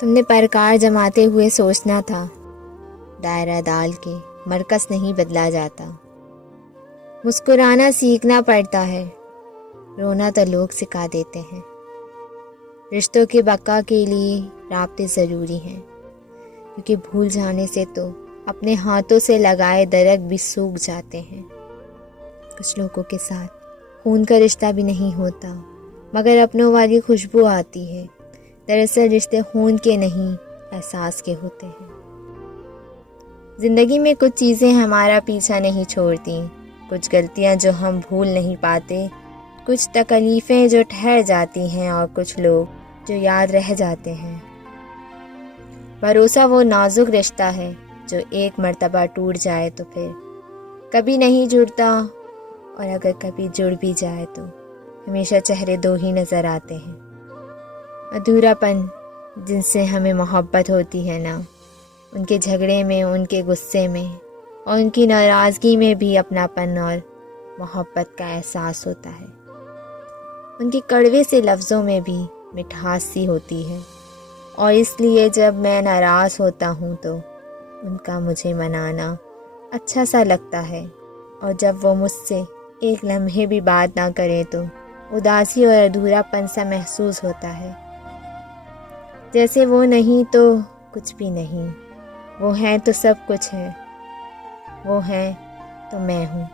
تم نے پرکار جماتے ہوئے سوچنا تھا، دائرہ ڈال کے مرکز نہیں بدلا جاتا۔ مسکرانا سیکھنا پڑتا ہے، رونا تو لوگ سکھا دیتے ہیں۔ رشتوں کی بقا کے لیے رابطے ضروری ہیں، کیونکہ بھول جانے سے تو اپنے ہاتھوں سے لگائے درخت بھی سوکھ جاتے ہیں۔ کچھ لوگوں کے ساتھ خون کا رشتہ بھی نہیں ہوتا، مگر اپنوں والی خوشبو آتی ہے۔ دراصل رشتے خون کے نہیں، احساس کے ہوتے ہیں۔ زندگی میں کچھ چیزیں ہمارا پیچھا نہیں چھوڑتی، کچھ غلطیاں جو ہم بھول نہیں پاتے، کچھ تکلیفیں جو ٹھہر جاتی ہیں، اور کچھ لوگ جو یاد رہ جاتے ہیں۔ بھروسہ وہ نازک رشتہ ہے جو ایک مرتبہ ٹوٹ جائے تو پھر کبھی نہیں جڑتا، اور اگر کبھی جڑ بھی جائے تو ہمیشہ چہرے دو ہی نظر آتے ہیں۔ ادھورا پن جن سے ہمیں محبت ہوتی ہے نا، ان کے جھگڑے میں، ان کے غصے میں اور ان کی ناراضگی میں بھی اپناپن اور محبت کا احساس ہوتا ہے۔ ان کے کڑوے سے لفظوں میں بھی مٹھاس سی ہوتی ہے، اور اس لیے جب میں ناراض ہوتا ہوں تو ان کا مجھے منانا اچھا سا لگتا ہے، اور جب وہ مجھ سے ایک لمحے بھی بات نہ کرے تو اداسی اور ادھورا پن سا محسوس ہوتا ہے، جیسے وہ نہیں تو کچھ بھی نہیں، وہ ہیں تو سب کچھ ہے، وہ ہیں تو میں ہوں۔